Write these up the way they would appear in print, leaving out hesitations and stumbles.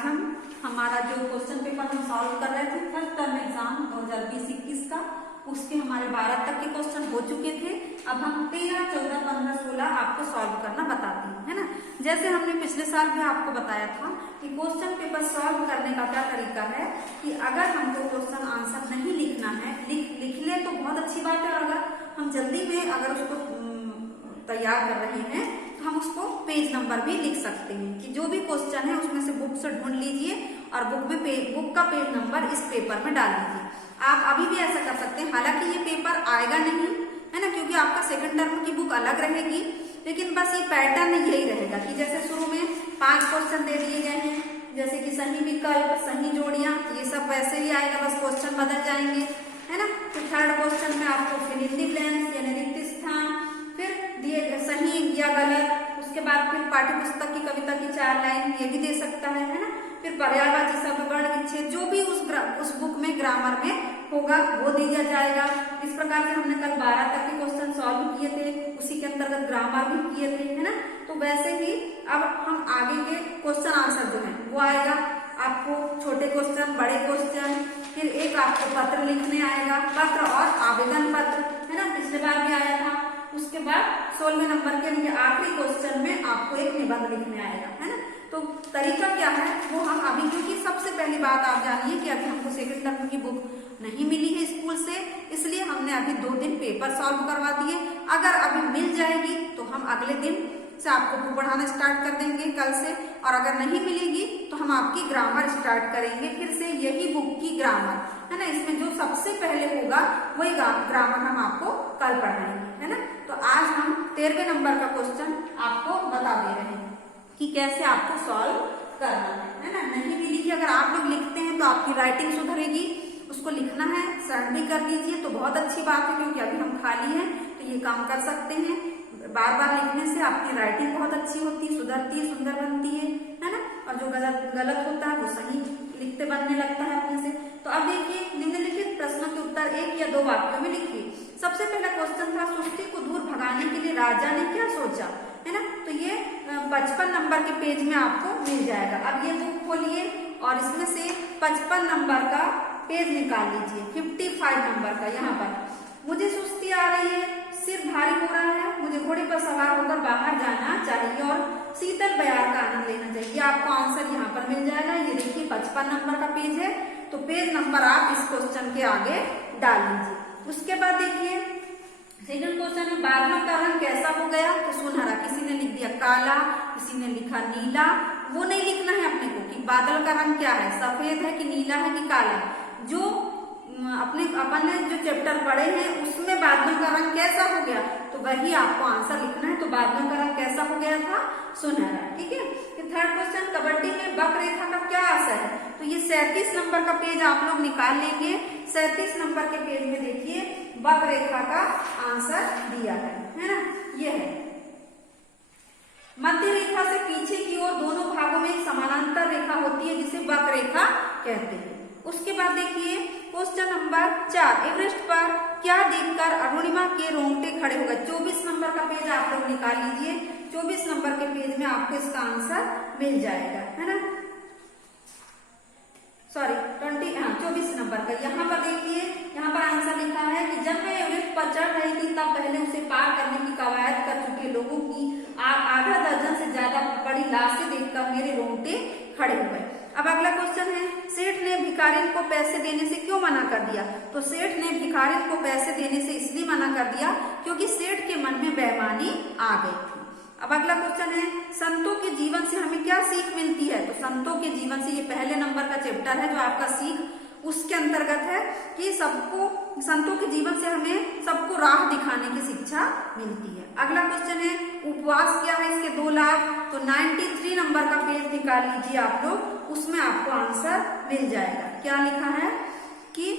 हम हमारा जो क्वेश्चन पेपर हम सॉल्व कर रहे थे फर्स्ट टर्म एग्जाम 2020-21 का, उसके हमारे 12 तक के क्वेश्चन हो चुके थे। अब हम 13, 14, 15, 16 आपको सॉल्व करना बताते हैं, है ना। जैसे हमने पिछले साल भी आपको बताया था कि क्वेश्चन पेपर सॉल्व करने का क्या तरीका है कि अगर हमको क्वेश्चन आंसर नहीं लिखना है, लिख ले तो बहुत अच्छी बात है, और अगर हम जल्दी में अगर उसको तैयार कर रहे हैं तो हम उसको पेज नंबर भी लिख सकते हैं कि जो भी क्वेश्चन है उसमें से बुक से ढूंढ लीजिए और बुक का पेज नंबर इस पेपर में डाल दीजिए। आप अभी भी ऐसा कर सकते हैं, हालांकि ये पेपर आएगा नहीं, है ना, क्योंकि आपका सेकंड टर्म की बुक अलग रहेगी, लेकिन बस ये पैटर्न यही रहेगा कि जैसे शुरू में 5 क्वेश्चन दे दिए गए हैं, जैसे कि सही विकल्प, सही जोड़ियां, ये सब वैसे ही आएगा, बस क्वेश्चन बदल जाएंगे, है ना। फिर थर्ड क्वेश्चन में आपको फिल इन द ब्लैंक्स यानी रिक्त स्थान, फिर दिए सही या गलत, उसके बाद फिर पाठ्य पुस्तक की कविता की 4 लाइन ये भी दे सकता है ना। फिर पर्यायवाची शब्द, वर्ण, विच्छेद, जो भी उस बुक में ग्रामर में होगा वो दिया जाएगा। इस प्रकार से हमने कल 12 तक के क्वेश्चन सॉल्व किए थे, उसी के अंतर्गत ग्रामर भी किए थे, है ना। तो वैसे ही अब हम आगे के क्वेश्चन आंसर जो है वो आएगा आपको, छोटे क्वेश्चन, बड़े क्वेश्चन, फिर एक आपको पत्र लिखने आएगा, पत्र और आवेदन पत्र, है ना, पिछले बार भी आया था। उसके बाद 16वें नंबर के आखिरी क्वेश्चन में आपको एक निबंध लिखने आएगा, है ना। तो तरीका क्या है वो हम अभी, क्योंकि सबसे पहली बात आप जानिए कि अभी हमको सेकंड टर्म की बुक नहीं मिली है स्कूल से, इसलिए हमने अभी 2 दिन पेपर सॉल्व करवा दिए। अगर अभी मिल जाएगी तो हम अगले दिन से आपको बुक पढ़ाना स्टार्ट कर देंगे कल से, और अगर नहीं मिलेगी तो हम आपकी ग्रामर स्टार्ट करेंगे फिर से, यही बुक की ग्रामर, है ना। इसमें जो सबसे पहले होगा वही ग्रामर हम आपको कल पढ़ाएंगे, है ना। तो आज हम 13वें नंबर का क्वेश्चन आपको बता दे रहे हैं कि कैसे आपको सॉल्व करना है ना। नहीं भी लिखी, अगर आप लोग लिखते हैं तो आपकी राइटिंग सुधरेगी, उसको लिखना है, सर्च भी कर लीजिए तो बहुत अच्छी बात है, क्योंकि अभी हम खाली हैं तो ये काम कर सकते हैं। बार बार लिखने से आपकी राइटिंग बहुत अच्छी होती है, सुधरती है, सुंदर बनती है ना। और जो गलत होता है वो सही लिखते बनने लगता है अपने से। तो अब देखिए, निम्नलिखित प्रश्नों के उत्तर 1 या 2 वाक्यों में लिखिए। सबसे पहला क्वेश्चन था, सुस्ती को दूर भगाने के लिए राजा ने क्या सोचा, है ना। तो ये 55 नंबर के पेज में आपको मिल जाएगा। अब ये बुक खोलिए और इसमें से 55 नंबर का पेज निकाल लीजिए, 55 नंबर का। यहाँ पर मुझे सुस्ती आ रही है, सिर भारी हो रहा है, मुझे घोड़े पर सवार होकर बाहर जाना चाहिए और शीतल बयार का आनंद लेना चाहिए। आपको आंसर यहाँ पर मिल जाएगा। ये देखिए 55 नंबर का पेज है, तो पेज नंबर आप इस क्वेश्चन के आगे डाल लीजिए। उसके बाद देखिए सेकंड क्वेश्चन में, बादलों का रंग कैसा हो गया, तो सुनहरा। किसी ने लिख दिया काला, किसी ने लिखा नीला। वो नहीं लिखना है अपने को कि बादल का रंग क्या है, सफेद है कि नीला है कि काला। जो अपन ने जो चैप्टर पढ़े हैं उसमें बादलों का रंग कैसा हो गया, तो वही आपको आंसर लिखना है। तो बादलों का रंग कैसा हो गया था, सुनहरा, ठीक है। फिर थर्ड क्वेश्चन, कबड्डी में वक्ररेखा का क्या असर है, तो ये 37 नंबर का पेज आप लोग निकाल लेंगे। 37 नंबर के पेज में देखिए वक्ररेखा का आंसर दिया है ना, ये है। मध्य रेखा से पीछे की ओर दोनों भागों में एक समानांतर रेखा होती है जिसे वक्ररेखा कहते हैं। उसके बाद देखिए क्वेश्चन नंबर 4, एवरेस्ट पर क्या देखकर अरुणिमा के रोंगटे खड़े हो गए। 24 नंबर का पेज आप लोग निकाल लीजिए। 24 नंबर के पेज में आपको इसका आंसर मिल जाएगा, है ना। सॉरी 24 नंबर का। यहाँ पर देखिए, यहाँ पर आंसर लिखा है कि जब मैं एवरेस्ट पर चढ़ रही थी तब पहले उसे पार करने की कवायद कर चुके लोगों की आधा दर्जन से ज्यादा बड़ी लाशें देखकर मेरे रोंगटे खड़े हो गए। अब अगला क्वेश्चन है, सेठ ने भिखारिन को पैसे देने से क्यों मना कर दिया, तो सेठ ने भिखारिन को पैसे देने से इसलिए मना कर दिया क्योंकि सेठ के मन में बेईमानी आ गई थी। अब अगला क्वेश्चन है, संतों के जीवन से हमें क्या सीख मिलती है, तो संतों के जीवन से, ये पहले नंबर का चैप्टर है जो आपका सीख उसके अंतर्गत है कि संतों के जीवन से हमें सबको राह दिखाने की शिक्षा मिलती है। अगला क्वेश्चन है, उपवास क्या है, इसके 2 लाभ, तो 93 नंबर का पेज निकाल लीजिए आप लोग, उसमें आपको आंसर मिल जाएगा। क्या लिखा है कि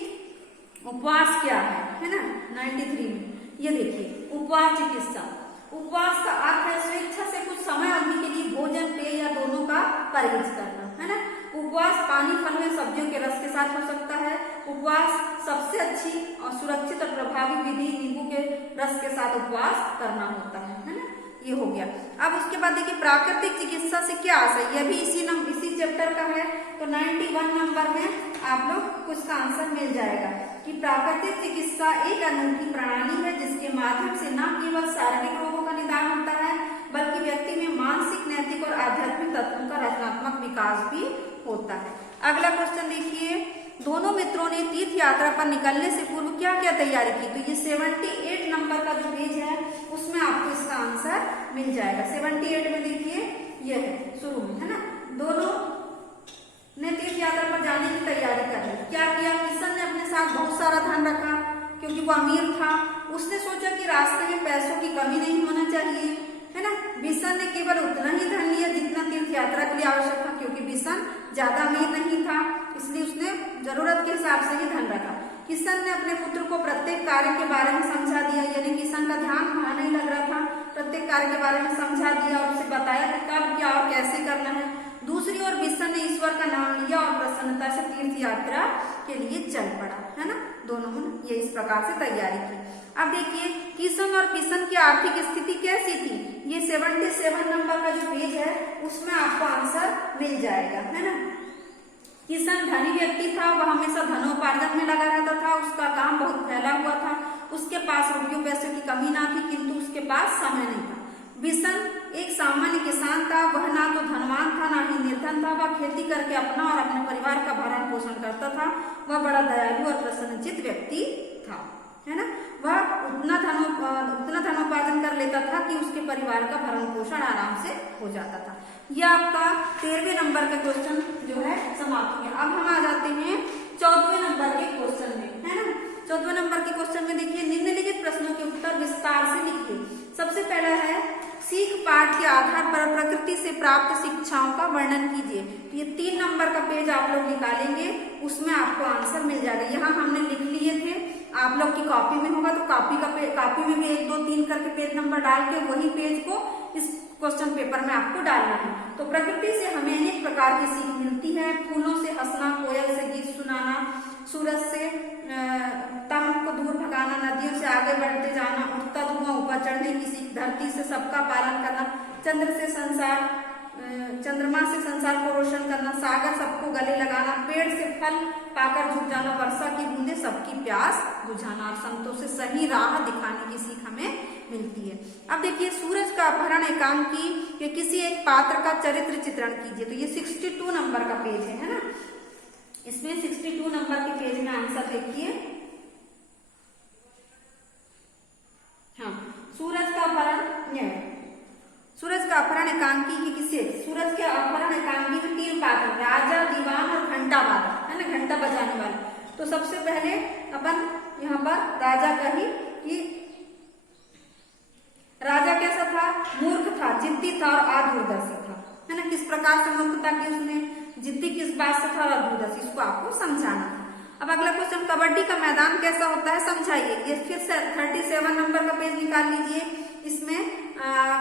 उपवास क्या है ना, 93 में। ये देखिए उपवास चिकित्सा। उपवास का अर्थ है स्वेच्छा से कुछ समय अवधि के लिए भोजन, पेय या दोनों का परहेज करना, है ना। उपवास पानी, फलों या सब्जियों के रस के साथ हो सकता है। उपवास सबसे अच्छी और सुरक्षित और प्रभावी विधि नींबू के रस के साथ उपवास करना होता है ना। ये हो गया। अब उसके बाद देखिए प्राकृतिक चिकित्सा से क्या आशय, यह भी इसी चैप्टर का है। तो 91 नंबर में आप लोग को इसका आंसर मिल जाएगा कि प्राकृतिक चिकित्सा एक अनूठी प्रणाली है जिसके माध्यम से न केवल शारीरिक रोगों का निदान होता है बल्कि व्यक्ति में मानसिक, नैतिक और आध्यात्मिक तत्वों का रचनात्मक विकास भी होता है। अगला क्वेश्चन देखिए, दोनों मित्रों ने तीर्थ यात्रा पर निकलने से पूर्व क्या क्या तैयारी की। तो ये 78 नंबर का जो पेज है उसमें आपको इसका आंसर मिल जाएगा। 78 में देखिए ये है शुरू में, है ना, दोनों ने तीर्थ यात्रा पर जाने की तैयारी कर ली। क्या किया, किशन ने अपने साथ बहुत सारा धन रखा क्योंकि वो अमीर था। उसने सोचा कि रास्ते में पैसों की कमी नहीं होना चाहिए, है ना। बिशन ने केवल उतना ही धन लिया जितना तीर्थ यात्रा के लिए आवश्यक था क्योंकि बिशन ज्यादा अमीर नहीं था, इसलिए उसने जरूरत के हिसाब से ही धन रखा। किशन ने अपने पुत्र को प्रत्येक कार्य के बारे में समझा दिया, यानी किशन का ध्यान वहां नहीं लग रहा था, प्रत्येक कार्य के बारे में समझा दिया और उसे बताया कि कब क्या और कैसे करना है। दूसरी ओर बिशन ने ईश्वर का नाम लिया और प्रसन्नता से तीर्थ यात्रा के लिए चल पड़ा, है ना। दोनों ने ये इस प्रकार से तैयारी की। अब देखिए किशन और किशन की आर्थिक स्थिति कैसी थी, ये 77 नंबर का जो पेज है उसमें आपको आंसर मिल जाएगा, है ना। किशन धनी व्यक्ति था, वह हमेशा धनोपार्जन में लगा रहता था, उसका काम बहुत फैला हुआ था, उसके पास रुपयों पैसों की कमी ना थी किंतु उसके पास समय नहीं था। बिशन एक सामान्य किसान था, वह ना तो धनवान था ना ही निर्धन था, वह खेती करके अपना और अपने परिवार का भरण पोषण करता था। वह बड़ा दयालु और प्रसन्नचित्त व्यक्ति था, है ना। वह उतना धनोपार्जन कर लेता था कि उसके परिवार का भरण पोषण आराम से हो जाता था। यह आपका 13वें नंबर का क्वेश्चन जो है समाप्त हो गया। अब हम आ जाते हैं 14वें नंबर के क्वेश्चन में, है ना। 14वें नंबर के क्वेश्चन में देखिए निम्नलिखित प्रश्नों के उत्तर विस्तार से लिखिए। सबसे पहला है सीख पाठ के आधार पर प्रकृति से प्राप्त शिक्षाओं का वर्णन कीजिए। तो ये 3 नंबर का पेज आप लोग निकालेंगे, उसमें आपको आंसर मिल जाएगा। यहाँ हमने लिख लिए थे, आप लोग की कॉपी में होगा तो कॉपी में भी 1 2 3 करके पेज नंबर डाल के वही पेज को इस क्वेश्चन पेपर में आपको डालना है। तो प्रकृति से हमें अनेक प्रकार की सीख मिलती है। फूलों से हंसना, कोयल से गीत सुनाना, सूरज से तम को दूर भगाना, नदियों से आगे बढ़ते जाना, उठता धुआं ऊपर चढ़ने की सीख, धरती से सबका पालन करना, चंद्रमा से संसार को रोशन करना, सागर सबको गले लगाना, पेड़ से फल पाकर झुक जाना, वर्षा की बूंदे सबकी प्यास बुझाना और संतों से सही राह दिखाने की सीख हमें मिलती है। अब देखिए सूरज का अपहरण एकांकी के किसी एक पात्र का चरित्र चित्रण कीजिए। तो ये 62 नंबर का पेज है ना। इसमें 62 नंबर के पेज में आंसर देखिए। हाँ, सूरज का अपहरण एकांकी की किसी, सूरज के अपहरण एकांकी में 3 पात्र, राजा, दीवान और घंटा वादक, है ना, घंटा बजाने वाला। तो सबसे पहले अपन यहाँ पर राजा का ही कि राजा कैसा था, मूर्ख था, जिद्दी था और अदूरदर्शी था, है ना। किस प्रकार से मूर्खता की उसने, जिद्दी किस बात से था और अदूरदर्शी, इसको आपको समझाना था। अब अगला क्वेश्चन, कबड्डी का मैदान कैसा होता है समझाइए। ये फिर से 37 नंबर का पेज निकाल लीजिए। इसमें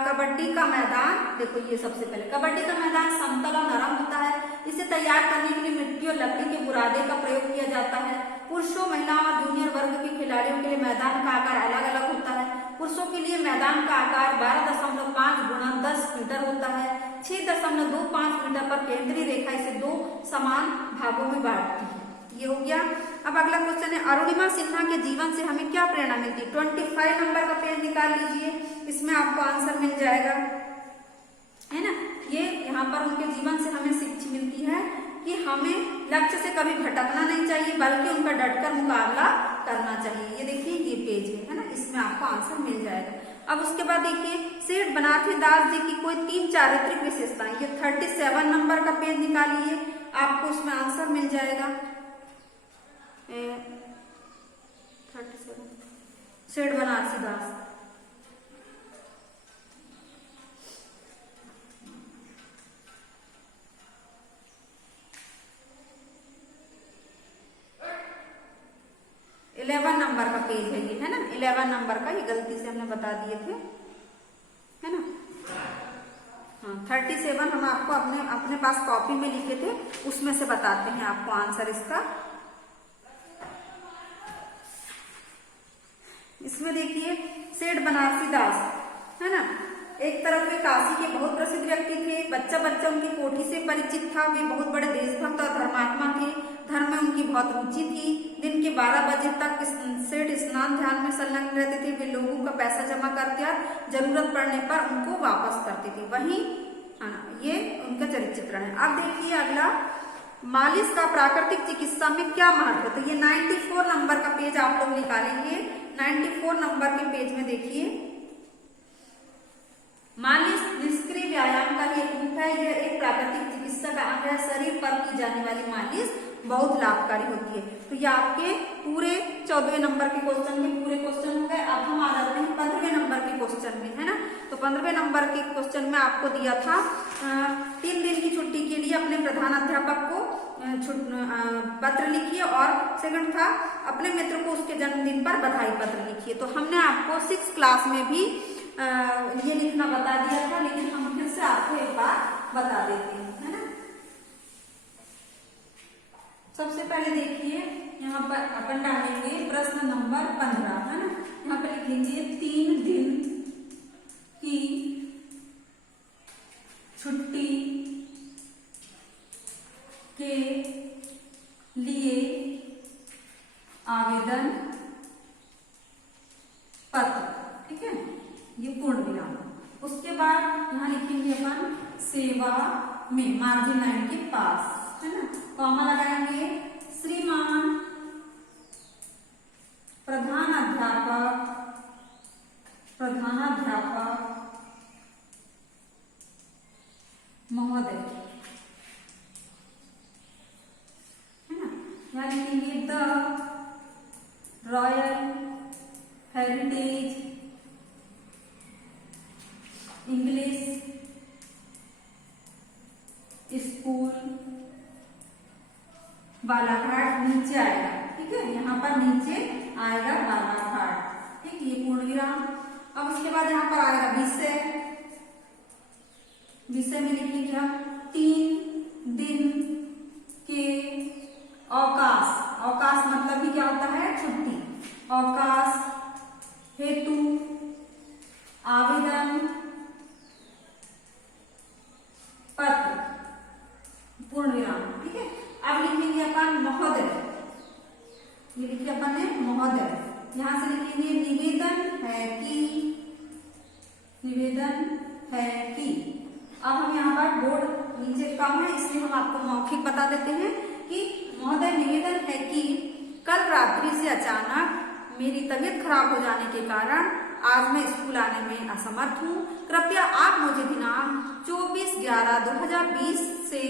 कबड्डी का मैदान देखो, ये सबसे पहले कबड्डी का मैदान समतल और नरम होता है। इसे तैयार करने के लिए मिट्टी और लकड़ी के बुरादे का प्रयोग किया जाता है। पुरुषों, महिलाओं और जूनियर वर्ग के खिलाड़ियों के लिए मैदान का आकार अलग अलग होता है। पुरुषों के लिए मैदान का आकार 12.5 गुणा 10 मीटर होता है। 6.25 मीटर पर केंद्रीय रेखा इसे 2 समान भागों में बांटती है। ये हो गया। अब अगला क्वेश्चन है, अरुणिमा सिन्हा के जीवन से हमें क्या प्रेरणा मिलती है। 25 नंबर का पेज निकाल लीजिए, इसमें आपको आंसर मिल जाएगा, है ना। ये यहाँ पर उनके जीवन से हमें शिक्षा मिलती है कि हमें लक्ष्य से कभी भटकना नहीं चाहिए बल्कि उनका डटकर मुकाबला करना चाहिए। ये देखिए ये पेज है ना, इसमें आपको आंसर मिल जाएगा। अब उसके बाद देखिए सेठ बनारसी दास जी की कोई 3 चारित्रिक विशेषताएं। ये 37 नंबर का पेज निकालिए, आपको उसमें आंसर मिल जाएगा। 37 सेठ बनारसी दास, नंबर का पेज है ये, है ना। 11 नंबर का, ये गलती से हमने बता दिए थे, है ना। हाँ, 37 हम आपको अपने पास कॉपी में लिखे थे, उसमें से बताते हैं आपको आंसर इसका। इसमें देखिए सेठ बनारसी दास, है ना, एक तरफ वे काशी के बहुत प्रसिद्ध व्यक्ति थे, बच्चा बच्चा उनकी कोठी से परिचित था। वे बहुत बड़े देशभक्त और धर्मात्मा थे। धर्म में उनकी बहुत रुचि थी। दिन के 12 बजे तक सेठ स्नान ध्यान में संलग्न रहते थे। वे लोगों का पैसा जमा करते और जरूरत पड़ने पर उनको वापस करते थे। वहीं ये उनका चरित्र चित्रण है। अब देखिए अगला, मालिश का प्राकृतिक चिकित्सा में क्या महत्व है। तो ये 94 नंबर का पेज आप लोग निकालेंगे। 94 नंबर के पेज में देखिए, मालिश निष्क्रिय व्यायाम का ही एक रूप है। यह एक प्राकृतिक चिकित्सा का अंग है। शरीर पर की जाने वाली मालिश बहुत लाभकारी होती है। तो ये आपके पूरे 14वें नंबर के क्वेश्चन के पूरे क्वेश्चन हो गए। अब हम आ जाते हैं 15वें नंबर के क्वेश्चन में, है ना। तो 15वें नंबर के क्वेश्चन में आपको दिया था 3 दिन की छुट्टी के लिए अपने प्रधान अध्यापक को पत्र लिखिए, और सेकंड था अपने मित्र को उसके जन्मदिन पर बधाई पत्र लिखिए। तो हमने आपको 6th क्लास में भी ये लिखना बता दिया था, लेकिन हम फिर से आपको एक बार बता देते हैं, है ना। सबसे पहले देखिए यहाँ पर अपन डालेंगे प्रश्न नंबर 15, है ना। यहाँ पर लिखेंगे 3 दिन की छुट्टी के लिए आवेदन पत्र, ठीक है, ये पूर्ण विराम। उसके बाद यहाँ लिखेंगे अपन सेवा में मार्जिन लाइन के पास, है ना, कॉमा लगाएंगे। श्रीमान प्रधानाध्यापक महोदय, है ना। यहाँ लिखेंगे the royal heritage English school Balaghat, नीचे आएगा, ठीक है, यहाँ पर नीचे आएगा बालाघाट, ठीक, ये पूर्ण विराम। अब उसके बाद यहाँ पर आएगा विषय में लिखेंगे हम 3 दिन के अवकाश मतलब भी क्या होता है, छुट्टी, अवकाश हेतु आवेदन पत्र, पूर्ण विराम, ठीक है। अब लिखेंगे अपन महोदय, ये लिखिए अपन ने महोदय, यहां से लिखेंगे निवेदन है कि। अब हम यहाँ पर बोर्ड नीचे कम है, इसलिए हम आपको मौखिक बता देते हैं कि महोदय निवेदन है कि कल रात्रि से अचानक मेरी तबीयत खराब हो जाने के कारण आज मैं स्कूल आने में असमर्थ हूँ। कृपया आप मुझे दिनांक 24/11/2020 से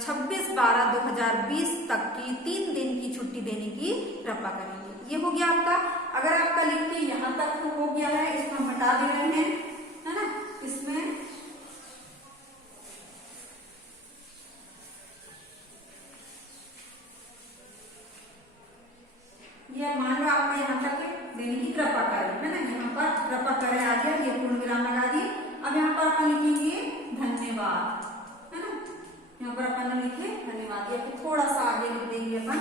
26/12/2020 तक की 3 दिन की छुट्टी देने की कृपा करेंगे। ये हो गया आपका। अगर आपका लिख के यहाँ तक हो गया है, इसको हम हटा दे रहे हैं, है ना। इसमें ये मान लो आपका यहाँ तक देने की कृपा करें, है ना। यहाँ पर कृपा करें आ गया, ये पूर्ण विराम लगा दिए। अब यहाँ पर अपन लिखेंगे धन्यवाद, है ना। यहाँ पर अपन लिखे धन्यवाद, या फिर थोड़ा सा आगे लिख देंगे अपन,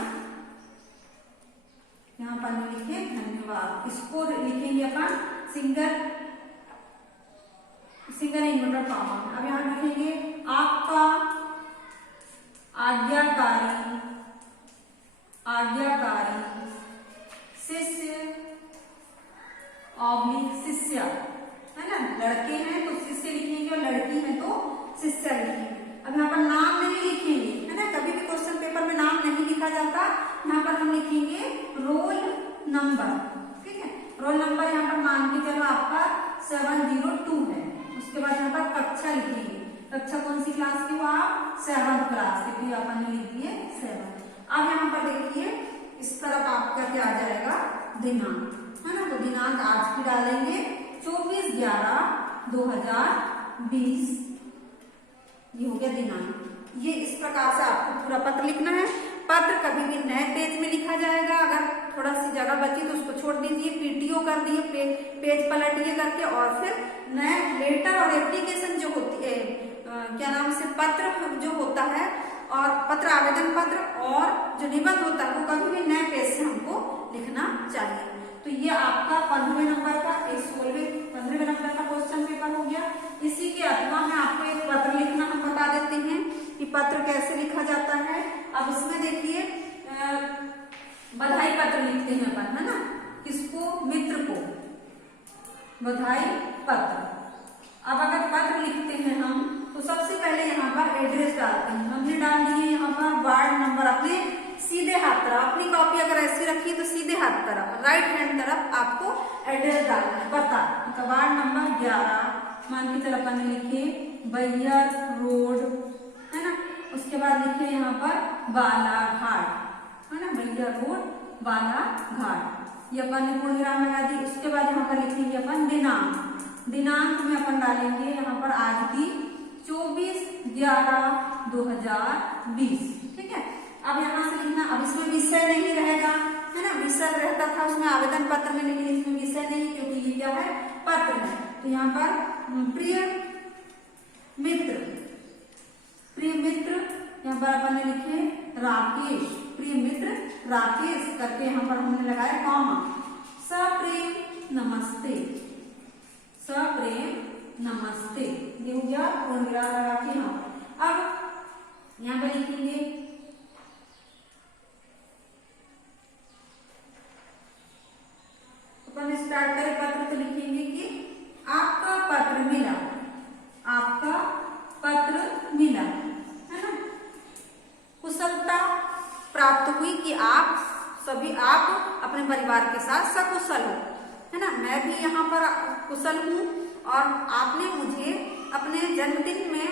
यहाँ पर लिखे धन्यवाद। इसको लिखेंगे अपन सिंगल इन्वर्टेड कॉमा। अब यहाँ लिखेंगे आपका आज्ञाकारी शिष्य शिष्या, है ना। लड़के हैं तो शिष्य लिखेंगे और लड़की है तो शिष्या लिखेंगे। अब यहाँ पर नाम नहीं लिखेंगे, है ना। कभी भी क्वेश्चन पेपर में नाम नहीं लिखा जाता, यहाँ पर हम लिखेंगे रोल नंबर, ठीक है। रोल नंबर यहाँ पर मान के चलो आपका 702 है। उसके बाद यहाँ पर कक्षा लिखेंगे, कक्षा कौन सी क्लास की हो आप, 7th क्लास की, अपन ने लिख दिए 7। अब यहाँ पर देखिए इस तरफ आपका क्या आ जाएगा, दिनांक, है ना। तो दिनांक आज की डालेंगे 24/11/2020, ये हो गया दिनांक। ये इस प्रकार से आपको पूरा पत्र लिखना है। पत्र कभी भी नए पेज में लिखा जाएगा, अगर थोड़ा सी जगह बची तो उसको छोड़ दीजिए, पीटीओ कर दिए, पेज पलटिए करके, और फिर नए लेटर और एप्लीकेशन जो होती है, क्या नाम से पत्र जो होता है, और पत्र आवेदन पत्र और जो निबंध होता है, वो कभी भी नए पेज से हमको लिखना चाहिए। तो ये आपका 15वें नंबर का 15वें नंबर का क्वेश्चन पेपर हो गया। पत्र कैसे लिखा जाता है। अब इसमें देखिए बधाई पत्र लिखते हैं अपन, है ना, किसको, मित्र को बधाई पत्र। अब अगर पत्र लिखते हैं हम तो सबसे पहले यहाँ पर एड्रेस डालते हैं। हमने डाल दिए यहाँ पर वार्ड नंबर अपने सीधे हाथ तरफ, अपनी कॉपी अगर ऐसी रखी तो सीधे हाथ तरफ राइट हैंड तरफ आपको एड्रेस डालना है, पता। वार्ड नंबर 11 मान के चलो अपन ने लिखे बैयर रोड, है ना। उसके बाद लिखे यहाँ पर बालाघाट, है ना, बैयर रोड बालाघाट, ये अपन ने पूर्णविराम लगा दी। उसके बाद यहाँ पर लिखेंगे अपन दिनांक, दिनांक में अपन डालेंगे यहाँ पर आज की 24/11/2020, ठीक है। अब यहाँ से लिखना, अब इसमें विषय नहीं रहेगा, है ना, विषय रहता था उसमें आवेदन पत्र में, लेकिन इसमें विषय नहीं क्योंकि ये क्या है, पत्र है। तो यहाँ पर प्रिय मित्र, प्रिय मित्र यहाँ पर अपन ने लिखे राकेश, प्रिय मित्र राकेश करके यहाँ पर हमने लगाया कॉमा, सप्रेम नमस्ते, सप्रेम नमस्ते, ये हो गया पूर्णविराम लगा के। यहाँ अब यहाँ पर लिखेंगे अपन स्टार्ट करें पत्र तो लिखेंगे कि आपका पत्र मिला, आपका पत्र मिला, है ना। कुशलता प्राप्त हुई कि आप सभी आप अपने परिवार के साथ सकुशल हो, है ना। मैं भी यहाँ पर कुशल हूँ और आपने मुझे अपने जन्मदिन में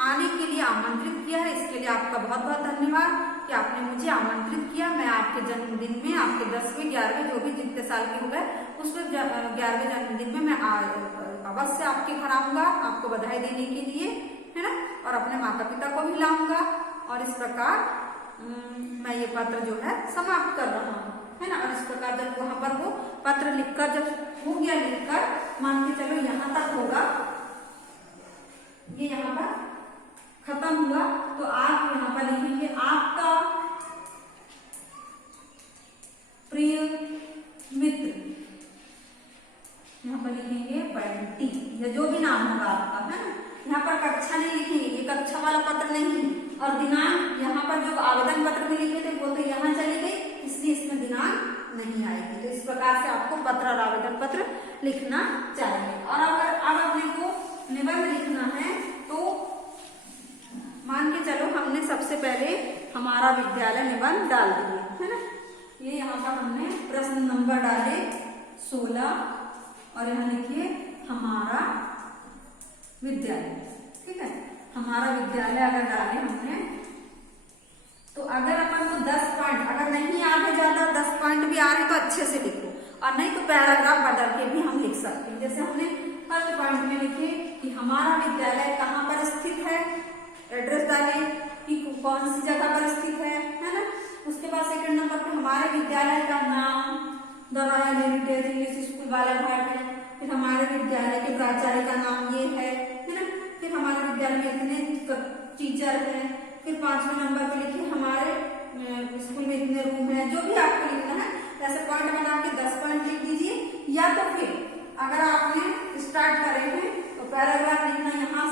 आने के लिए आमंत्रित किया है, इसके लिए आपका बहुत बहुत धन्यवाद कि आपने मुझे आमंत्रित किया। मैं आपके जन्मदिन में, आपके 10वें 11वें जो भी जितने साल के हो गए, उसमें 11वें जन्मदिन में मैं अवश्य आपके घर आऊंगा आपको बधाई देने के लिए, है ना, और अपने माता पिता को भी लाऊंगा। और इस प्रकार मैं ये पत्र जो है समाप्त कर रहा हूँ, है ना। और इस प्रकार जब वहां पर वो पत्र लिखकर जब हो गया, लिखकर मान के चलो यहाँ तक होगा, ये यहाँ पर खत्म हुआ, तो आप यहाँ पर लिखेंगे आपका प्रिय मित्र, यहाँ पर लिखेंगे बंटी या जो भी नाम होगा आपका, है ना। यहाँ पर कक्षा नहीं लिखेंगे, ये कक्षा वाला पत्र नहीं। और दिनांक यहाँ पर जो आवेदन पत्र में लिखे थे वो तो यहाँ चली गई, इसलिए इसमें दिनांक नहीं आएगी। तो इस प्रकार से आपको पत्र और आवेदन पत्र लिखना चाहिए। और अगर अब अपने को निबंध लिखना है तो मान के चलो हमने सबसे पहले हमारा विद्यालय निबंध डाल दिए, है ना। ये यहाँ पर हमने प्रश्न नंबर डाले 16 और यहाँ लिखिए हमारा विद्यालय, ठीक है। हमारा विद्यालय अगर डाले हमने तो अगर अपन को 10 पॉइंट अगर नहीं आगे ज्यादा 10 पॉइंट भी आ रहे तो अच्छे से लिखो, और नहीं तो पैराग्राफ बदल के भी हम लिख सकते हैं। जैसे हमने फर्स्ट पॉइंट में लिखे कि हमारा विद्यालय कहाँ पर स्थित है, एड्रेस डाले कि कौन सी जगह पर स्थित है ना। उसके बाद सेकंड नंबर पे हमारे विद्यालय का नाम the royal heritage English school Balaghat है। फिर हमारे विद्यालय के प्राचार्य का नाम ये है ना। फिर हमारे विद्यालय में इतने टीचर हैं। फिर 5वें नंबर पे लिखिए हमारे स्कूल में इतने रूम है। जो भी आपको लिखना है ऐसे पॉइंट बना के 10 पॉइंट लिख दीजिए, या तो फिर अगर आपने स्टार्ट करे हैं तो पैराग्राफ लिखना यहाँ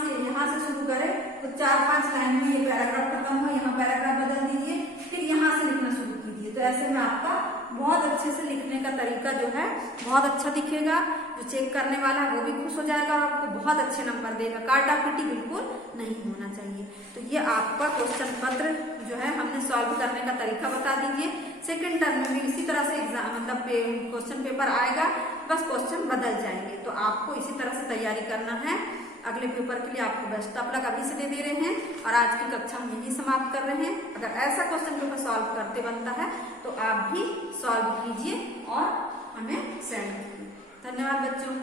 से शुरू करें तो 4-5 लाइन में ये पैराग्राफ खत्म हो, यहाँ पैराग्राफ बदल दीजिए, फिर यहाँ से लिखना शुरू कीजिए। तो ऐसे में आपका बहुत अच्छे से लिखने का तरीका जो है बहुत अच्छा दिखेगा। जो चेक करने वाला है वो भी खुश हो जाएगा और आपको बहुत अच्छे नंबर देगा। काटापीटी बिल्कुल नहीं होना चाहिए। तो ये आपका क्वेश्चन पत्र जो है हमने सॉल्व करने का तरीका बता दीजिए। सेकंड टर्म में भी इसी तरह से एग्जाम मतलब क्वेश्चन पेपर आएगा, बस क्वेश्चन बदल जाएंगे। तो आपको इसी तरह से तैयारी करना है। अगले पेपर के लिए आपको बेस्ट ऑफ लक अभी से दे रहे हैं और आज की कक्षा हम यही समाप्त कर रहे हैं। अगर ऐसा क्वेश्चन पेपर सॉल्व करते बनता है तो आप भी सॉल्व कीजिए और हमें सेंड कीजिए। धन्यवाद बच्चों।